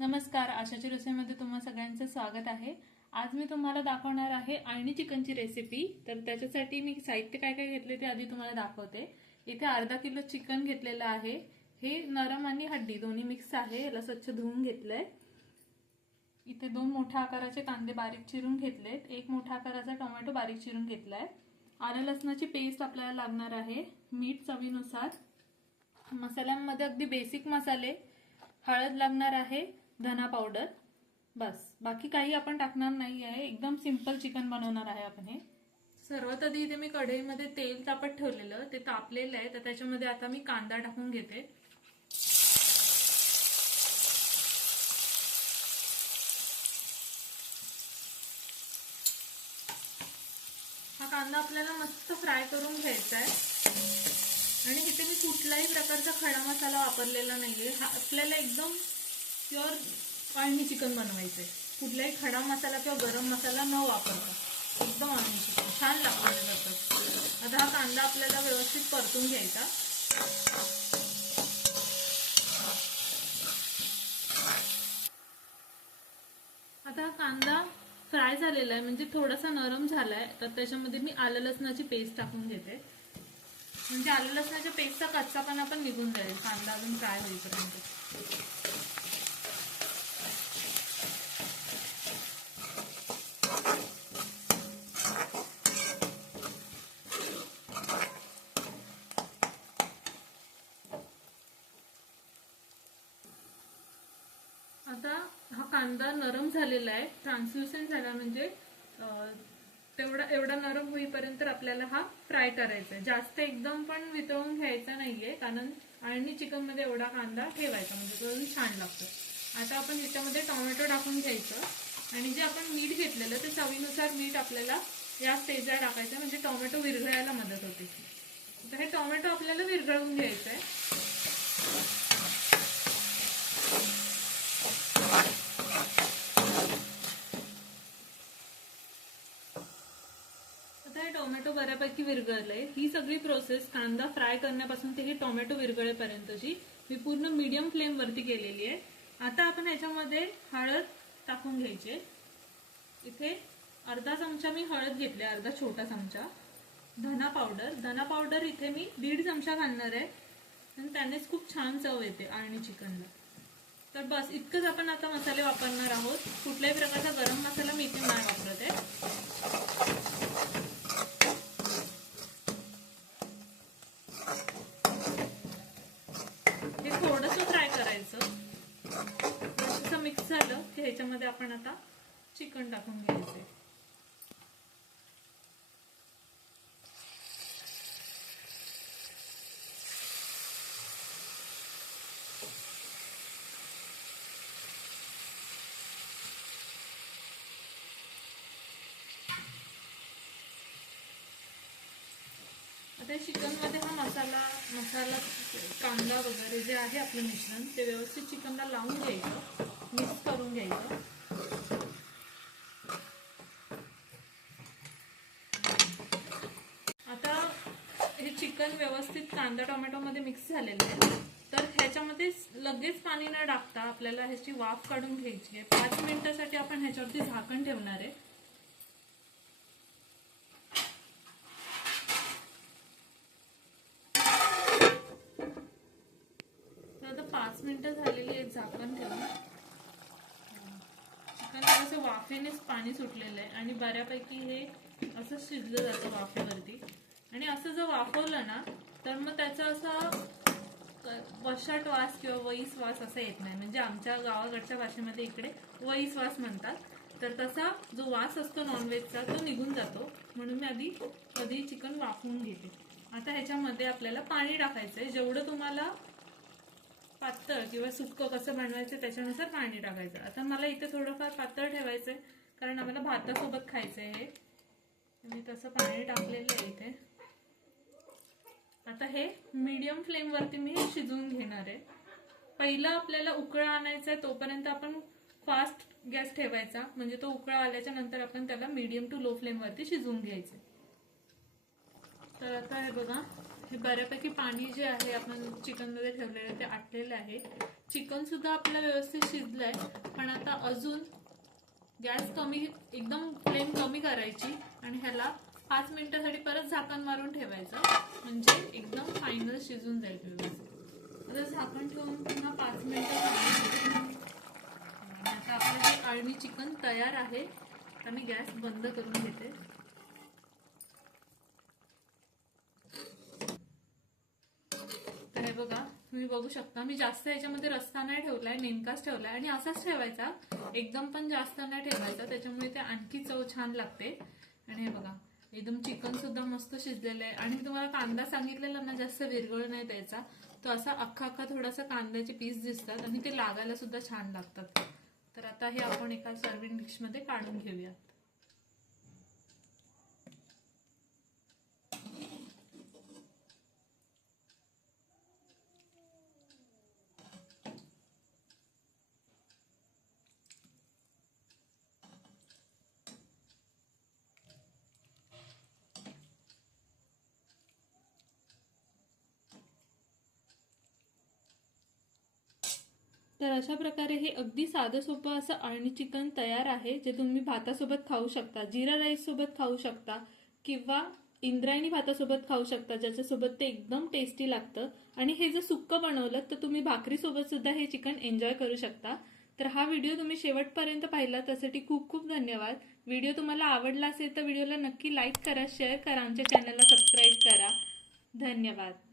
नमस्कार आशाची रसोईमध्ये तुम्हा सगळ्यांचं स्वागत आहे. आज मी तुम्हाला दाखवणार आहे अळणी चिकनची रेसिपी तर त्याच्यासाठी मी साहित्य काय काय घेतले ते आधी तुम्हाला दाखवते. इथे अर्धा किलो चिकन घेतलेलं आहे. हे नरम आणि हड्डी दोन्ही मिक्स आहे. याला स्वच्छ धुवून घेतलंय. इथे दोन मोठ्या आकाराचे कांदे बारीक चिरून घेतलेत. एक मोठ्या आकाराचा टोमॅटो बारीक चिरून घेतलाय. आलं लसणाची पेस्ट आपल्याला लागणार आहे मीठ चवीनुसार. मसाल्यांमध्ये अगदी बेसिक मसाले. हळद लागणार आहे. धना पावडर बस. बाकी काही आपण टाकणार नाही आहे. एकदम सिंपल चिकन बनवणार आहे आपण हे. सर्वात आधी इथे मी कढईमध्ये तेल तापत ठेवलेलं. ते तापलेलं आहे. तर त्याच्यामध्ये आता मी कांदा टाकून घेते. हा कांदा आपल्याला मस्त फ्राय करून घ्यायचा आहे. आणि इथे मी कुठलाही प्रकारचा खडा मसाला वापरलेला नाहीये. हा आपल्याला एकदम प्युअर अळणी चिकन बनवायचंय. कुठलाही खडा मसाला किंवा गरम मसाला न वापरता. एकदम अळणी चिकन छान लागतं जातं आता हा कांदा आपल्याला व्यवस्थित परतून घ्यायचा. आता हा कांदा फ्राय झालेला आहे. म्हणजे थोडासा नरम झालाय. तर त्याच्यामध्ये मी आलं लसणाची पेस्ट टाकून घेते. म्हणजे आलं लसणाच्या पेस्टचा कच्चापणा पण निघून जाईल. कांदा अजून फ्राय होईपर्यंत. आता हा कांदा नरम झालेला आहे. ट्रान्सल्युसेंट झाला म्हणजे तेवढा एवढा नरम होईपर्यंत आपल्याला हा फ्राय करायचा आहे. जास्त एकदम पण वितळून घ्यायचा नाहीये कारण आणि चिकनमध्ये एवढा कांदा ठेवायचा म्हणजे तो छान लागतो. आता आपण याच्यामध्ये टोमॅटो टाकून घ्यायचं. आणि जे आपण मीठ घेतलेलं ते चवीनुसार मीठ आपल्याला या स्टेजला टाकायचं म्हणजे टोमॅटो विरघळायला मदत होते. तर हे टोमॅटो आपल्याला विरघळून घ्यायचं आहे आता हे टोमॅटो बऱ्यापैकी विरघळलंय. ही सगळी प्रोसेस कांदा फ्राय करण्यापासून ते हे टोमॅटो विरघळेपर्यंतची मी पूर्ण मीडियम फ्लेम वरती केलेली आहे. आता आपण याच्यामध्ये हळद टाकून घ्यायची इथे अर्धा चमचा मी हळद घेतले अर्धा छोटा चमचा. धना पावडर धना पावडर इथे मी दीड चमचा घालणार आहे. आणि त्यानेच खूप छान चव येते आळणी चिकनला. तर बस इतकंच आपण आता मसाले वापरणार आहोत. कुठल्याही प्रकारचा गरम मसाला मी इथे नाही वापरत आहे. हे थोडस फ्राय करायचं. मिक्स झालं की ह्याच्यामध्ये आपण आता चिकन टाकून घ्यायचंय. आता चिकनमध्ये हा मसाला मसाला कांदा वगैरे जे आहे आपलं मिश्रण ते व्यवस्थित चिकनला लावून घ्यायचं मिक्स करून घ्यायचं. आता हे चिकन व्यवस्थित कांदा टोमॅटोमध्ये मिक्स झालेलं आहे. तर ह्याच्यामध्ये लगेच पाणी न टाकता आपल्याला ह्याची वाफ काढून घ्यायची आहे. पाच मिनिटासाठी आपण ह्याच्यावरती झाकण ठेवणार आहे तर आता पाच मिनिटं झालेली आहेत झाकण ठेवून चिकन असं वाफेनेच पाणी सुटलेलं आहे आणि बऱ्यापैकी हे असं शिजलं जातं वाफेवरती. आणि असं जर वाफवलं ना तर मग त्याचा असा वशाट वास किंवा वईस वास असा येत नाही. म्हणजे आमच्या गावाकडच्या भाषेमध्ये इकडे वईस वास म्हणतात. तर तसा जो वास असतो नॉनव्हेजचा तो निघून जातो. म्हणून मी आधी कधी चिकन वाफवून घेते. आता ह्याच्यामध्ये आपल्याला पाणी टाकायचंय. जेवढं तुम्हाला पातळ किंवा सुक्क कसं बनवायचं त्याच्यानुसार पाणी टाकायचं. आता मला इथे थोडंफार पातळ ठेवायचंय कारण आम्हाला भातासोबत खायचंय हे. मी तसं पाणी टाकलेलं आहे इथे. आता हे मीडियम फ्लेम वरती मी हे शिजवून घेणार आहे. पहिलं आपल्याला उकळा आणायचा आहे तोपर्यंत आपण फास्ट गॅस ठेवायचा. म्हणजे तो उकळा आल्याच्यानंतर आपण त्याला मीडियम टू लो फ्लेम वरती शिजवून घ्यायचे तर आता हे बघा हे बऱ्यापैकी पाणी जे आहे आपण चिकनमध्ये ठेवलेलं ते आटलेलं आहे. चिकन सुद्धा आपलं व्यवस्थित शिजलंय पण आता अजून गॅस कमी एकदम फ्लेम कमी करायची आणि ह्याला पाच मिनिटासाठी परत झाकण मारून ठेवायचं. म्हणजे एकदम फायनल शिजून जाईल व्यवस्थित. आता झाकण ठेवून पुन्हा पाच मिनिटं आता आपलं जे अळणी चिकन तयार आहे. आता मी गॅस बंद करून घेते तर हे बघा तुम्ही बघू शकता मी जास्त याच्यामध्ये रस्ता नाही ठेवलाय नेमकाच ठेवलाय आणि असाच ठेवायचा. एकदम पण जास्त नाही ठेवायचा त्याच्यामुळे ते आणखी चव छान लागते. आणि हे बघा एकदम चिकन सुद्धा मस्त शिजलेलं आहे. आणि तुम्हाला कांदा सांगितलेला ना जास्त विरगळ नाही द्यायचा. तो असा अख्खा अख्खा थोडासा कांद्याचे पीस दिसतात आणि ते लागायला सुद्धा छान लागतात. तर आता हे आपण एका सर्विंग डिशमध्ये काढून घेऊयात. तर अशा प्रकारे हे अगदी साधं सोपं असं अळणी चिकन तयार आहे जे तुम्ही भातासोबत खाऊ शकता. जिरा राईस सोबत खाऊ शकता किंवा इंद्रायणी भातासोबत खाऊ शकता ज्याच्यासोबत ते एकदम टेस्टी लागतं. आणि हे जर सुक्क बनवलं तर तुम्ही भाकरीसोबत सुद्धा हे चिकन एन्जॉय करू शकता. तर हा व्हिडिओ तुम्ही शेवटपर्यंत पाहिला त्यासाठी खूप खूप धन्यवाद. व्हिडिओ तुम्हाला आवडला असेल तर व्हिडिओला नक्की लाईक करा शेअर करा आमच्या चॅनलला सबस्क्राईब करा. धन्यवाद.